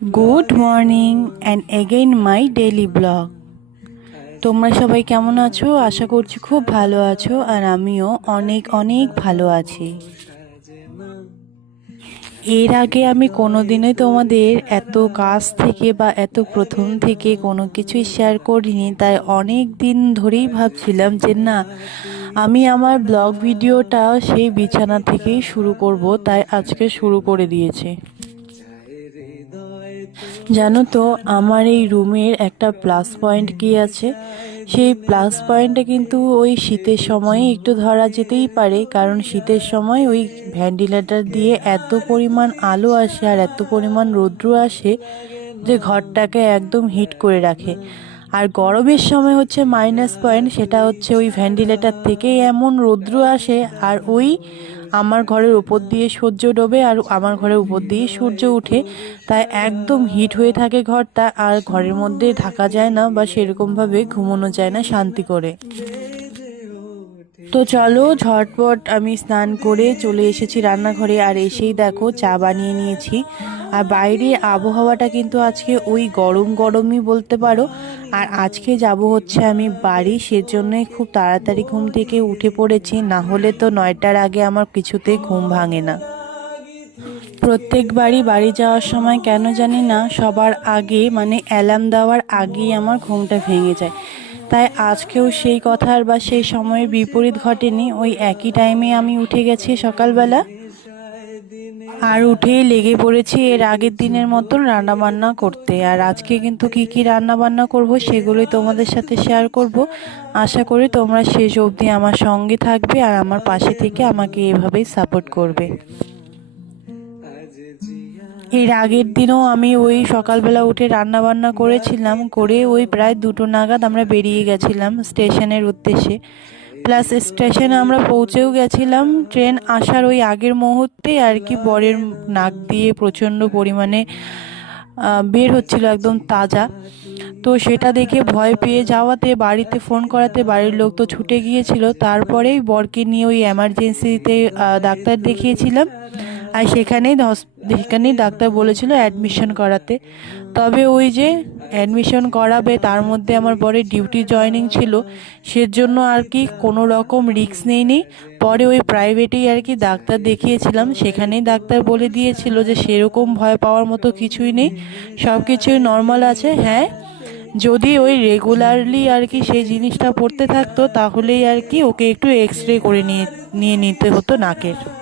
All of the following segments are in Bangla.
Good morning and again my daily blog তোমরা সবাই কেমন আছো? আশা করছি খুব ভালো আছো আর আমিও অনেক অনেক ভালো আছি। এর আগে আমি কোনো কোনোদিনই তোমাদের এত কাছ থেকে বা এত প্রথম থেকে কোনো কিছুই শেয়ার করিনি, তাই অনেক দিন ধরেই ভাবছিলাম যে না, আমি আমার ব্লগ ভিডিওটা সেই বিছানা থেকেই শুরু করব, তাই আজকে শুরু করে দিয়েছে। জানো তো, আমার এই রুমের একটা প্লাস পয়েন্ট কি আছে? সেই প্লাস পয়েন্টটা কিন্তু ওই শীতের সময়ে একটু ধরা যেতেই পারে, কারণ শীতের সময় ওই ভ্যান্ডিলেটার দিয়ে এত পরিমাণ আলো আসে আর এত পরিমাণ রৌদ্র আসে যে ঘরটাকে একদম হিট করে রাখে। আর গরমের সময় হচ্ছে মাইনাস পয়েন্ট সেটা হচ্ছে ওই ভেন্টিলেটার থেকে এমন রৌদ্র আসে, আর ওই আমার ঘরের উপর দিয়ে সূর্য ডোবে আর আমার ঘরের উপর দিয়ে সূর্য উঠে। তাই একদম হিট হয়ে থাকে ঘরটা, আর ঘরের মধ্যে থাকা যায় না বা সেরকমভাবে ঘুমানো যায় না, শান্তি করে। তো চলো ঝটপট আমি স্নান করে চলে এসেছি রান্নাঘরে, আর এসেই দেখো চা বানিয়ে নিয়েছি। আর বাইরে আবহাওয়াটা কিন্তু আজকে ওই গরম গরমই বলতে পারো। আর আজকে যাব হচ্ছে আমি বাড়ি, সেজন্যই খুব তাড়াতাড়ি ঘুম থেকে উঠে পড়েছি। না হলে তো নয়টার আগে আমার কিছুতেই ঘুম ভাঙে না। প্রত্যেকবারই বাড়ি যাওয়ার সময় কেন জানি না, সবার আগে মানে অ্যালার্ম দেওয়ার আগেই আমার ঘুমটা ভেঙে যায়। তাই আজকেও সেই কথার বা সেই সময়ের বিপরীত ঘটেনি। ওই একই টাইমে আমি উঠে গেছি সকালবেলা। আর উঠেই লেগে পড়েছি এর আগের দিনের মতন রান্না বান্না করতে। আর আজকে কিন্তু কি কি রান্না বান্না করব সেগুলোই তোমাদের সাথে শেয়ার করব। আশা করি তোমরা শেষ অবধি আমার সঙ্গে থাকবে আর আমার পাশে থেকে আমাকে এভাবেই সাপোর্ট করবে। এর আগের দিনও আমি ওই সকালবেলা উঠে রান্না বান্না করেছিলাম, করে ওই প্রায় দুটো নাগাদ আমরা বেরিয়ে গেছিলাম স্টেশনের উদ্দেশ্যে। প্লাস স্টেশনে আমরা পৌঁছেও গেছিলাম, ট্রেন আসার ওই আগের মুহূর্তে আর কি বরের নাক দিয়ে প্রচণ্ড পরিমাণে বের হচ্ছিল একদম তাজা। তো সেটা দেখে ভয় পেয়ে যাওয়াতে, বাড়িতে ফোন করাতে বাড়ির লোক তো ছুটে গিয়েছিল। তারপরেই বরকে নিয়ে ওই এমার্জেন্সিতে ডাক্তার দেখিয়েছিলাম। আর সেখানেই সেখানেই ডাক্তার বলেছিল অ্যাডমিশন করাতে। তবে ওই যে অ্যাডমিশন করাবে, তার মধ্যে আমার পরে ডিউটি জয়েনিং ছিল, সেজন্য আর কি কোনো রকম রিস্ক নেইনি। পরে ওই প্রাইভেটেই আর কি ডাক্তার দেখিয়েছিলাম, সেখানেই ডাক্তার বলে দিয়েছিল যে সেরকম ভয় পাওয়ার মতো কিছুই নেই সব কিছুই নর্মাল আছে। হ্যাঁ যদি ওই রেগুলারলি আর কি সেই জিনিসটা পড়তে থাকতো, তাহলেই আর কি ওকে একটু এক্স রে করে নিয়ে নিয়ে নিতে হতো নাকের।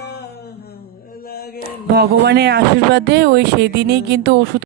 ভগবানের আশীর্বাদে ওই সেদিনই কিন্তু ওষুধ